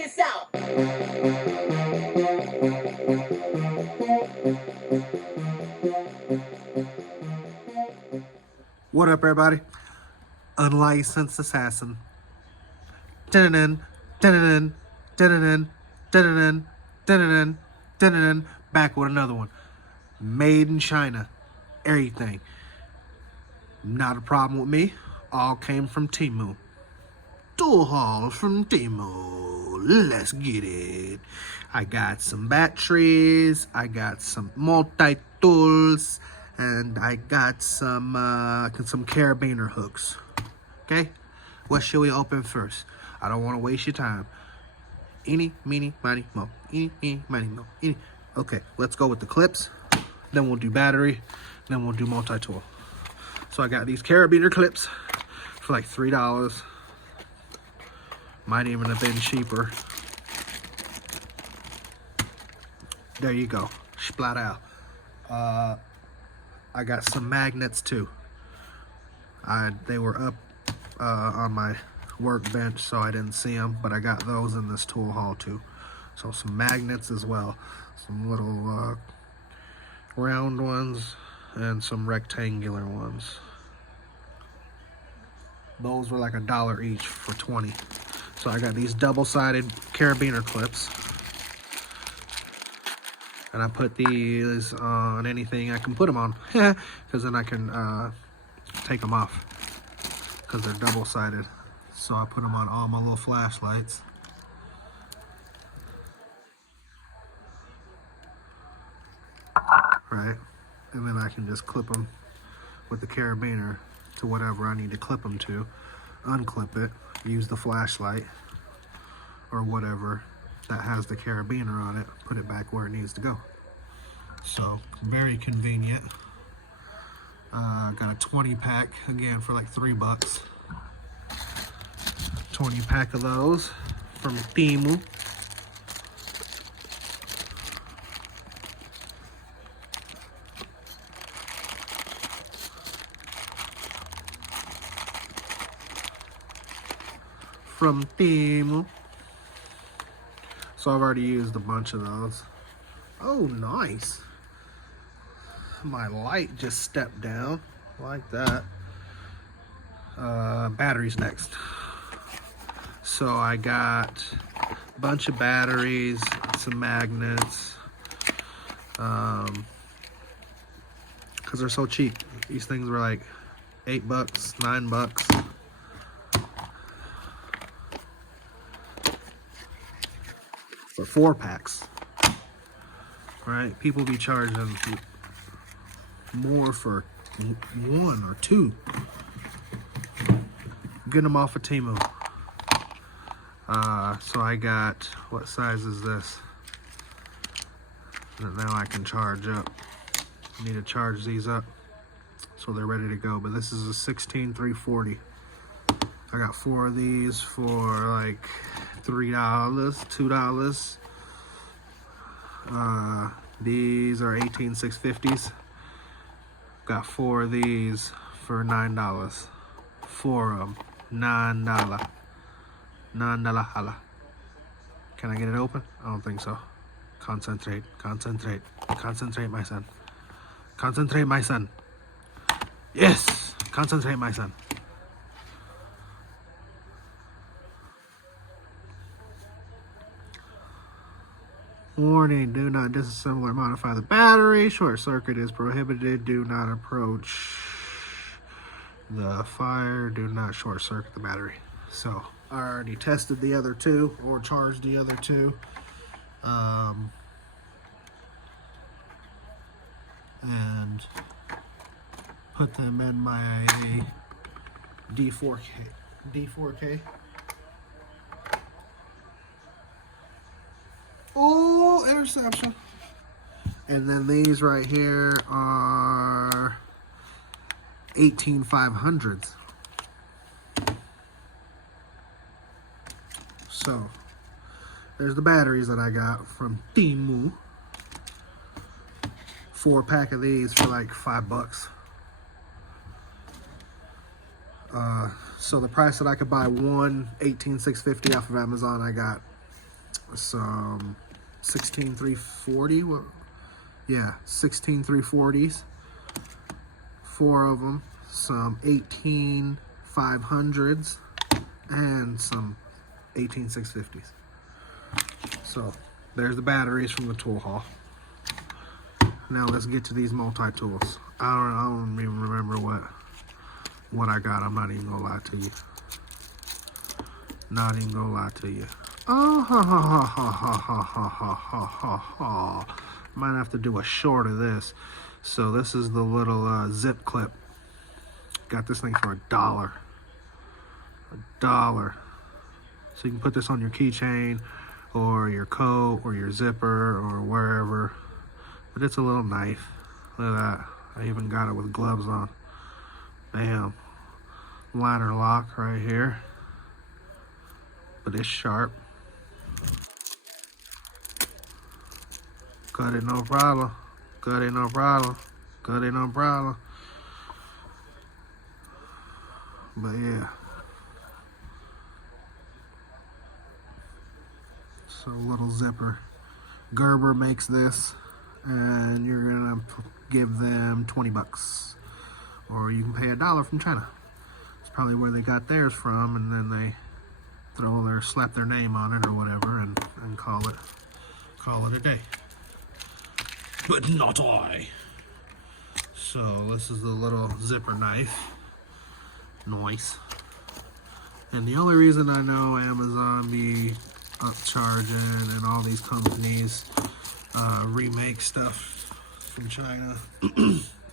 this out. What up, everybody? Unlicensed assassin. Dun-dun, dun-dun, dun-dun, dun-dun, dun-dun, dun-dun, back with another one. Made in China. Everything. Not a problem with me. All came from TEMU. Tool haul from TEMU. Let's get it. I got some batteries. I got some multi-tools. And I got some carabiner hooks. Okay? What should we open first? I don't want to waste your time. Eeny, meeny, miny, mo. Eeny, meeny, miny, mo. Eeny. Okay, let's go with the clips. Then we'll do battery. Then we'll do multi-tool. So I got these carabiner clips for like $3. Might even have been cheaper. There you go. Splat out. I got some magnets too. They were up on my workbench, so I didn't see them, but I got those in this tool haul too. So some magnets as well. Some little round ones and some rectangular ones. Those were like $1 each for 20. So I got these double-sided carabiner clips. And I put these on anything I can put them on. Because then I can take them off. Because they're double-sided. So I put them on all my little flashlights. Right? And then I can just clip them with the carabiner to whatever I need to clip them to. Unclip it. Use the flashlight. Or whatever that has the carabiner on it, put it back where it needs to go. So very convenient. Got a 20 pack again for like $3. 20 pack of those from TEMU. From TEMU. So I've already used a bunch of those. Oh, nice. My light just stepped down like that. Batteries next. So I got a bunch of batteries, some magnets, because they're so cheap. These things were like $8, $9. For 4 packs, right? People be charging more for 1 or 2. Get them off of TEMU. So I got, what size is this? And now I can charge up. Need to charge these up so they're ready to go. But this is a 16-340. I got 4 of these for like $3, $2. These are 18-650s. Got 4 of these for $9. 4 of them, $9. $9 holla. Can I get it open? I don't think so. Concentrate, concentrate, concentrate, my son. Concentrate, my son. Yes, concentrate, my son. Warning, do not disassemble or modify the battery. Short circuit is prohibited. Do not approach the fire. Do not short circuit the battery. So, I already tested the other 2, or charged the other 2. And put them in my D4K. Oh, interception. And then these right here are 18-500s. So, there's the batteries that I got from TEMU. 4 pack of these for like $5. So the price that I could buy one 18-650 off of Amazon, I got some 16340. Yeah, 16340s. 4 of them. Some 18500s and some 18650s. So there's the batteries from the tool haul. Now let's get to these multi-tools. I don't even remember what I got. I'm not even gonna lie to you. Not even gonna lie to you. Oh, ha ha ha ha ha ha ha ha ha ha. Might have to do a short of this. So this is the little zip clip. Got this thing for $1. $1. So you can put this on your keychain or your coat or your zipper or wherever. But it's a little knife. Look at that. I even got it with gloves on. Bam. Liner lock right here. But it's sharp. Cut it, no problem. Cut it, no problem. Cut it, no problem. But yeah. So little zipper. Gerber makes this, and you're gonna give them 20 bucks. Or you can pay $1 from China. It's probably where they got theirs from, and then they slap their name on it or whatever and call it a day. But not I. So this is the little zipper knife. Nice. And the only reason I know Amazon be upcharging and all these companies remake stuff from China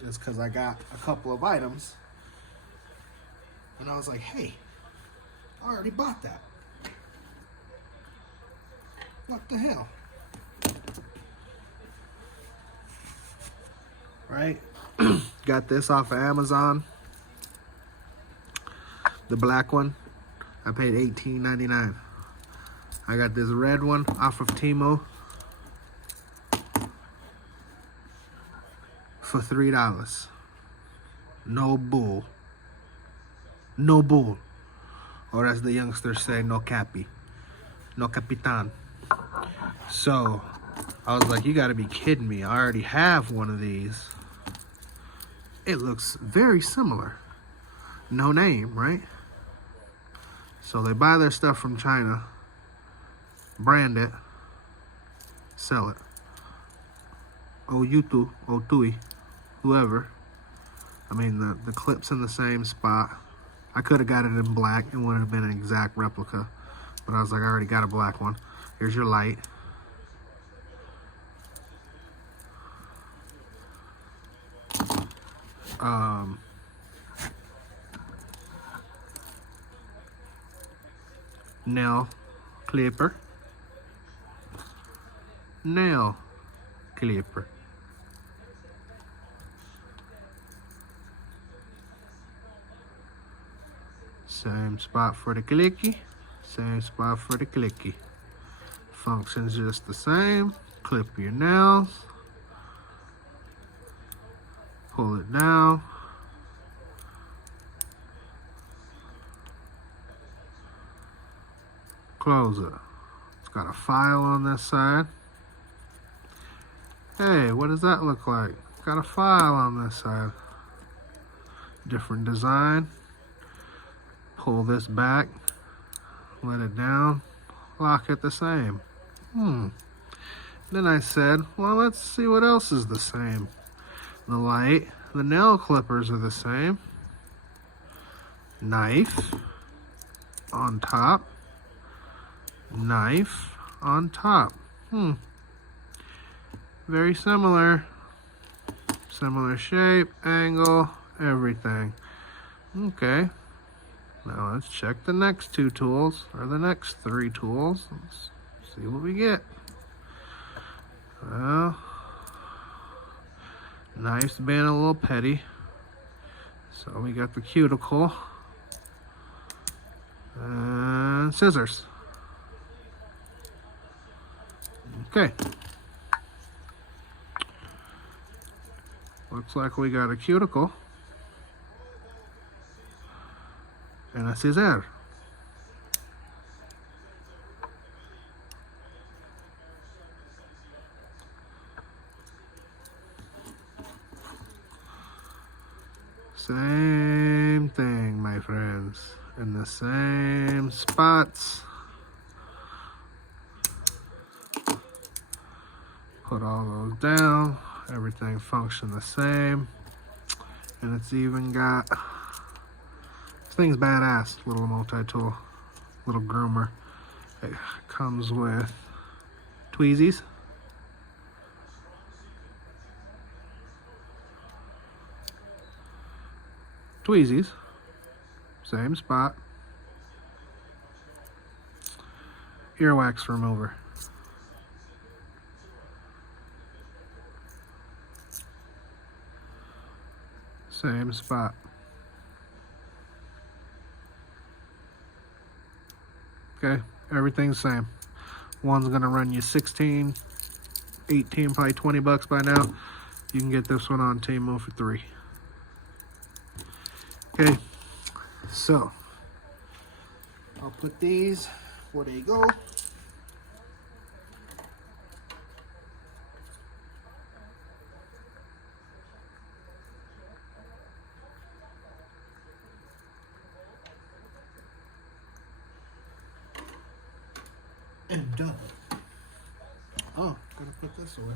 is because I got a couple of items and I was like, hey, I already bought that. What the hell? Right? Got this off of Amazon. The black one, I paid $18.99. I got this red one off of TEMU for $3. No bull. No bull. Or as the youngsters say, no capi. No capitan. So, I was like, you gotta be kidding me. I already have one of these. It looks very similar. No name, right? So they buy their stuff from China, brand it, sell it. Oyutu, Otui, whoever. I mean, the clip's in the same spot. I could have got it in black. It would have been an exact replica. But I was like, I already got a black one. Here's your light. Nail clipper. Nail clipper. Same spot for the clicky. Same spot for the clicky. Functions just the same. Clip your nails. Pull it down. Close it. It's got a file on this side. Hey, what does that look like? It's got a file on this side. Different design. Pull this back. Let it down. Lock it the same. Then I said, well, let's see what else is the same. The light. The nail clippers are the same. Knife on top. Knife on top. Very similar. Similar shape, angle, everything. Okay. Now let's check the next 2 tools, or the next 3 tools. Let's see what we get. Well, knife's being a little petty. So we got the cuticle. And scissors. Okay. Looks like we got a cuticle and a scissor. in the same spots. Put all those down. Everything function the same. And it's even got, this thing's badass, little multi-tool, little groomer. It comes with tweezies. Tweezies, same spot. Earwax remover. Same spot. Okay, everything's same. One's gonna run you 16, 18, probably 20 bucks by now. You can get this one on TEMU for 3. Okay, so I'll put these where they go. And done. Oh, gonna put this away.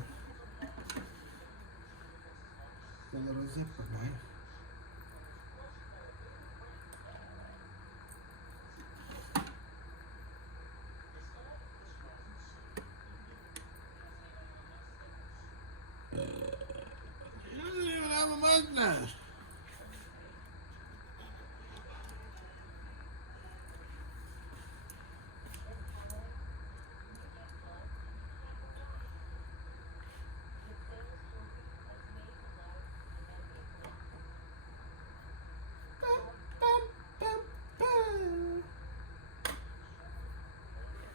The little zipper knife. It doesn't even have a mustache.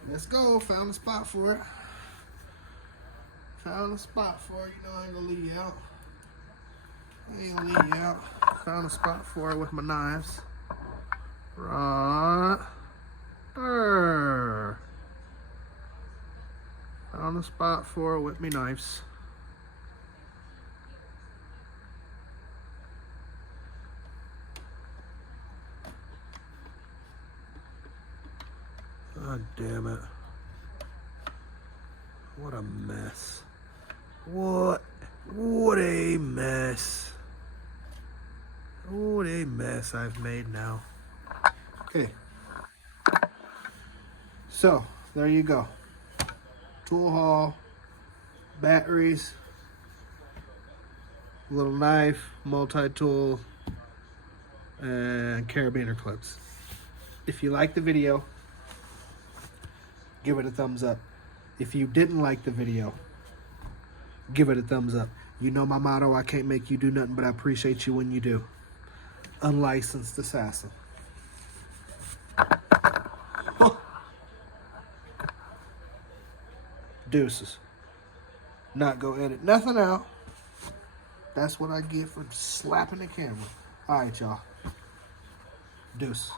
Let's go. Found a spot for it. Found a spot for it. You know I ain't gonna leave you out. I ain't gonna leave you out. Found a spot for it with my knives. Right there. Found a spot for it with my knives. God damn it. What a mess. What a mess. What a mess I've made now. Okay. So, there you go. Tool haul, batteries, little knife, multi-tool, and carabiner clips. If you like the video, give it a thumbs up. If you didn't like the video, give it a thumbs up. You know my motto, I can't make you do nothing, but I appreciate you when you do. Unlicensed assassin. Deuces. Not go edit nothing out. That's what I get for slapping the camera. All right, y'all. Deuce.